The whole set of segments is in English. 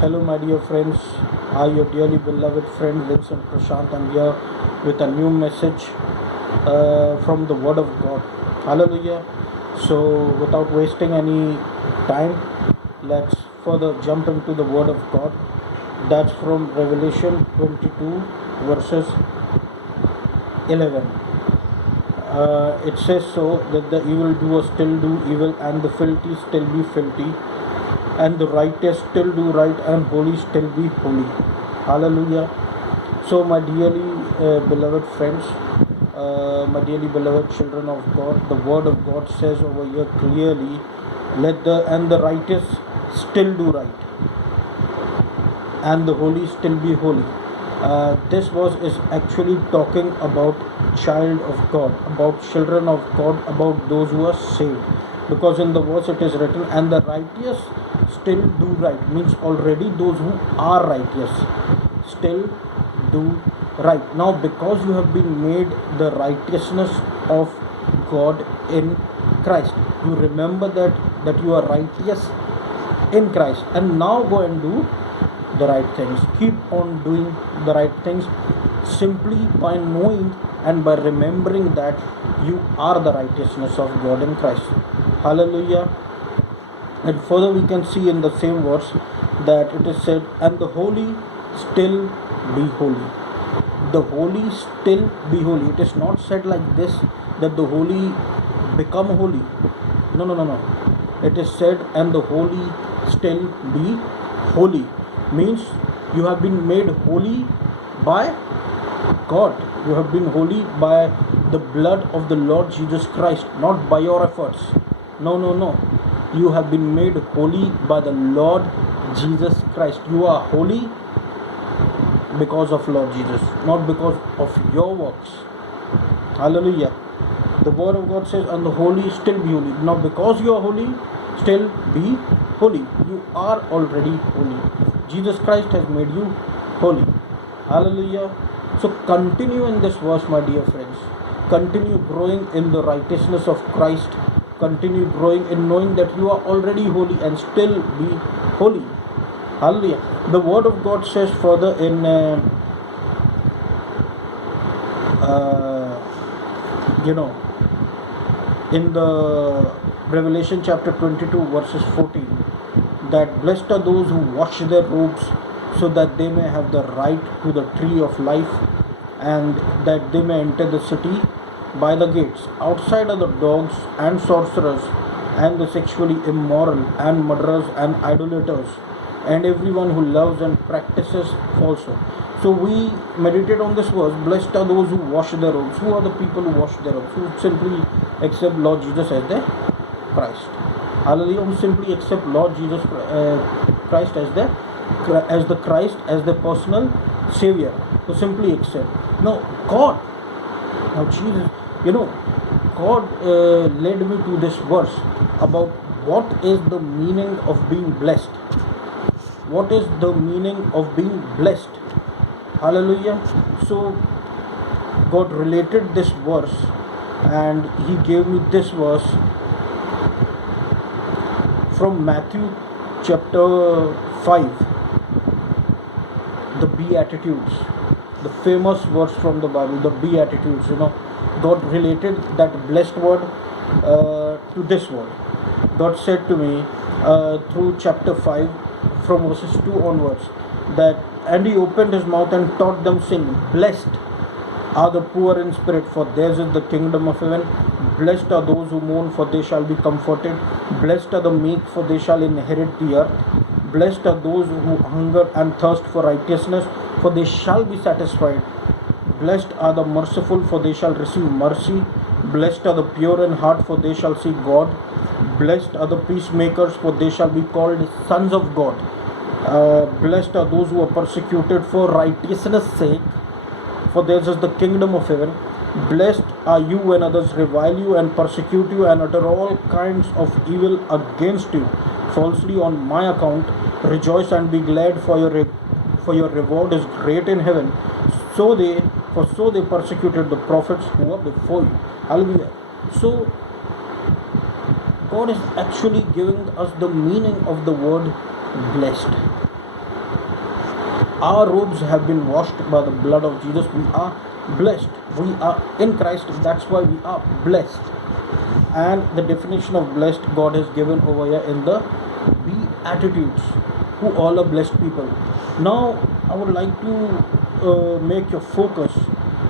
Hello, my dear friends. I, your dearly beloved friend Vincent Prashant, am here with a new message from the Word of God. Hallelujah. So, without wasting any time, let's further jump into the Word of God. That's from Revelation 22, verses 11. It says so that the evildoer still do evil, and the filthy still be filthy, and the righteous still do right, and holy still be holy. Hallelujah. So, my dearly beloved friends, my dearly beloved children of God, the Word of God says over here clearly, let the righteous still do right, and the holy still be holy. This verse is actually talking about child of God, about children of God, about those who are saved. Because in the verse it is written, and the righteous still do right, means already those who are righteous still do right. Now, because you have been made the righteousness of God in Christ, you remember that you are righteous in Christ, and now go and do the right things. Keep on doing the right things simply by knowing and by remembering that you are the righteousness of God in Christ. Hallelujah. And further we can see in the same verse that it is said, and the holy still be holy. The holy still be holy. It is not said like this, that the holy become holy. No. It is said, and the holy still be holy. Means you have been made holy by God. You have been holy by the blood of the Lord Jesus Christ, not by your efforts. No. You have been made holy by the Lord Jesus Christ. You are holy because of Lord Jesus, not because of your works. Hallelujah. The Word of God says, and the holy still be holy. Now, because you are holy, still be holy. You are already holy. Jesus Christ has made you holy. Hallelujah. So, continue in this verse, my dear friends. Continue growing in the righteousness of Christ. Continue growing in knowing that you are already holy and still be holy. Hallelujah. The Word of God says further in in the Revelation chapter 22 verses 14, that blessed are those who wash their robes, so that they may have the right to the tree of life, and that they may enter the city by the gates. Outside are the dogs and sorcerers and the sexually immoral and murderers and idolaters and everyone who loves and practices falsehood. So we meditate on this verse. Blessed are those who wash their robes. Who are the people who wash their robes? Who simply accept Lord Jesus as their Christ. Hallelujah. Who simply accept Lord Jesus Christ as the Christ, as the personal Savior. Who simply accept. Now God, now Jesus, God led me to this verse about what is the meaning of being blessed. What is the meaning of being blessed? Hallelujah. So God related this verse and He gave me this verse from Matthew chapter 5, the Beatitudes, the famous verse from the Bible, the Beatitudes. God related that blessed word to this word. God said to me through chapter 5, from verses 2 onwards, that, and He opened His mouth and taught them, saying, blessed are the poor in spirit, for theirs is the kingdom of heaven. Blessed are those who mourn, for they shall be comforted. Blessed are the meek, for they shall inherit the earth. Blessed are those who hunger and thirst for righteousness, for they shall be satisfied. Blessed are the merciful, for they shall receive mercy. Blessed are the pure in heart, for they shall see God. Blessed are the peacemakers, for they shall be called sons of God. Blessed are those who are persecuted for righteousness' sake, for theirs is the kingdom of heaven. Blessed are you when others revile you and persecute you and utter all kinds of evil against you falsely on my account. Rejoice and be glad, for your reward is great in heaven. So they persecuted the prophets who were before you. Hallelujah. So God is actually giving us the meaning of the word blessed. Our robes have been washed by the blood of Jesus. We are blessed. We are in Christ. That's why we are blessed. And the definition of blessed God has given over here in the Beatitudes, who all are blessed people. Now, I would like to make your focus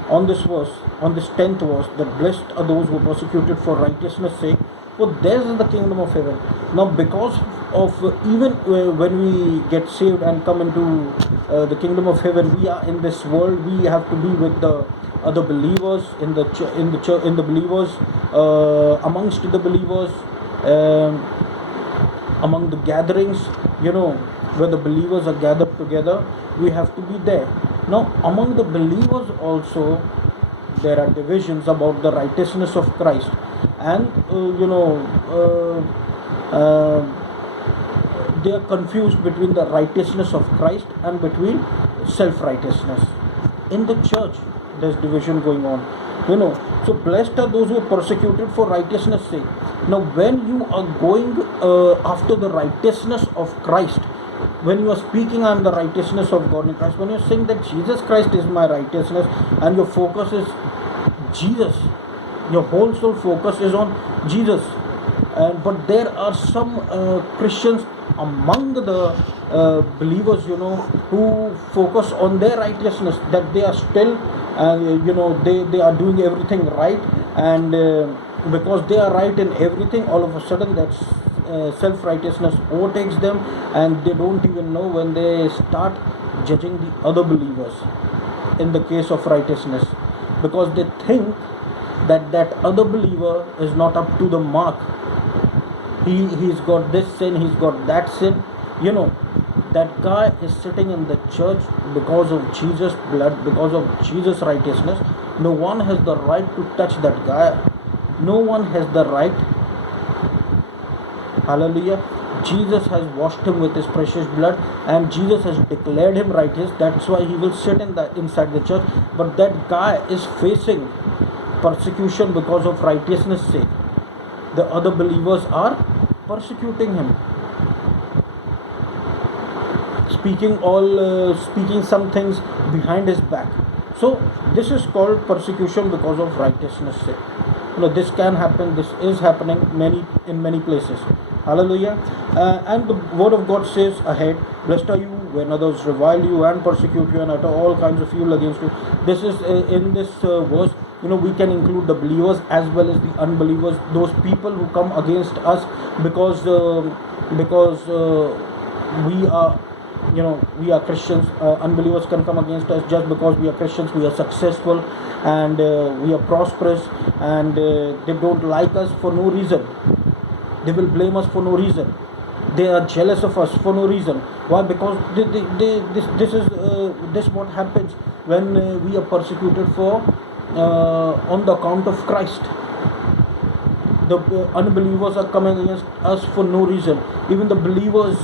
on this verse, on this 10th verse, that blessed are those who are persecuted for righteousness' sake, for theirs is the kingdom of heaven. Now, because of even when we get saved and come into the kingdom of heaven, we are in this world. We have to be with the other believers in the in the believers, amongst the believers, um, among the gatherings, where the believers are gathered together. We have to be there. Now, among the believers also, there are divisions about the righteousness of Christ, and they are confused between the righteousness of Christ and between self-righteousness. In the church, there's division going on. So blessed are those who are persecuted for righteousness' sake. Now, when you are going after the righteousness of Christ, when you are speaking, I am the righteousness of God in Christ, when you are saying that Jesus Christ is my righteousness, and your focus is Jesus, your whole soul focus is on Jesus. But there are some Christians among the believers, who focus on their righteousness, that they are still, they are doing everything right, and because they are right in everything, all of a sudden that self-righteousness overtakes them, and they don't even know when they start judging the other believers in the case of righteousness, because they think that other believer is not up to the mark. He's got this sin, he's got that sin. That guy is sitting in the church because of Jesus' blood, because of Jesus' righteousness. No one has the right to touch that guy. No one has the right. Hallelujah. Jesus has washed him with his precious blood, and Jesus has declared him righteous. That's why he will sit inside the church. But that guy is facing persecution because of righteousness' sake. The other believers are persecuting him, speaking some things behind his back. So this is called persecution because of righteousness' sake. This can happen. This is happening in many places. Hallelujah. And the word of God says ahead, blessed are you when others revile you and persecute you and utter all kinds of evil against you. This is in this verse, we can include the believers as well as the unbelievers, those people who come against us because we are we are Christians. Unbelievers can come against us just because we are Christians, we are successful, and we are prosperous, and they don't like us for no reason. They will blame us for no reason. They are jealous of us for no reason. Why? Because this what happens when we are persecuted for on the account of Christ. The unbelievers are coming against us for no reason. Even the believers,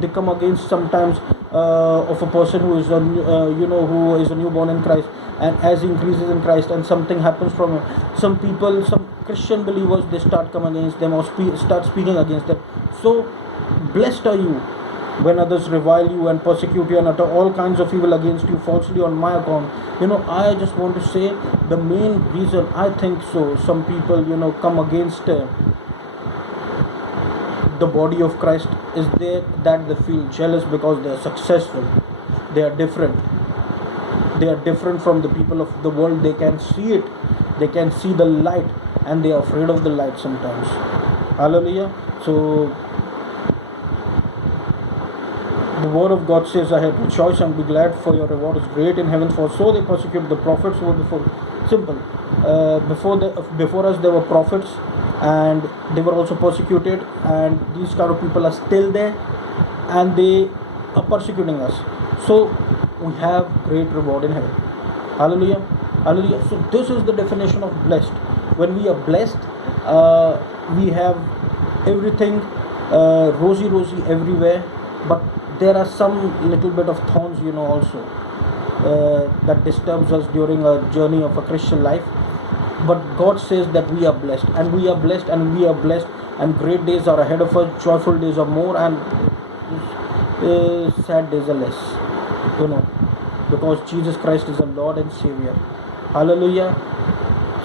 they come against sometimes of a person who is who is a newborn in Christ, and as he increases in Christ and something happens from him, some people, some Christian believers, they start coming against them or start speaking against them. So blessed are you when others revile you and persecute you and utter all kinds of evil against you falsely on my account. I just want to say, the main reason I think so some people come against the body of Christ is that they feel jealous because they are successful. They are different. They are different from the people of the world. They can see it. They can see the light, and they are afraid of the light sometimes. Hallelujah. So the word of God says, I have rejoice and be glad, for your reward is great in heaven, for so they persecuted the prophets who were before. Simple. Before us there were prophets, and they were also persecuted, and these kind of people are still there, and they are persecuting us. So we have great reward in heaven. Hallelujah. Hallelujah. So this is the definition of blessed. When we are blessed, we have everything rosy everywhere, but there are some little bit of thorns also that disturbs us during a journey of a Christian life. But God says that we are blessed, and we are blessed, and we are blessed, and great days are ahead of us, joyful days are more, and sad days are less. because Jesus Christ is our Lord and Savior. Hallelujah.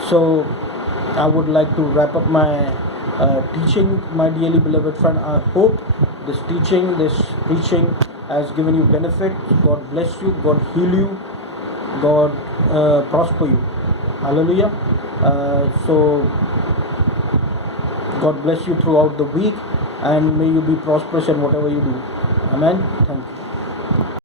So I would like to wrap up my teaching, my dearly beloved friend. I hope this teaching, this preaching has given you benefit. God bless you, God heal you, God prosper you. Hallelujah. So God bless you throughout the week, and may you be prosperous in whatever you do. Amen. Thank you.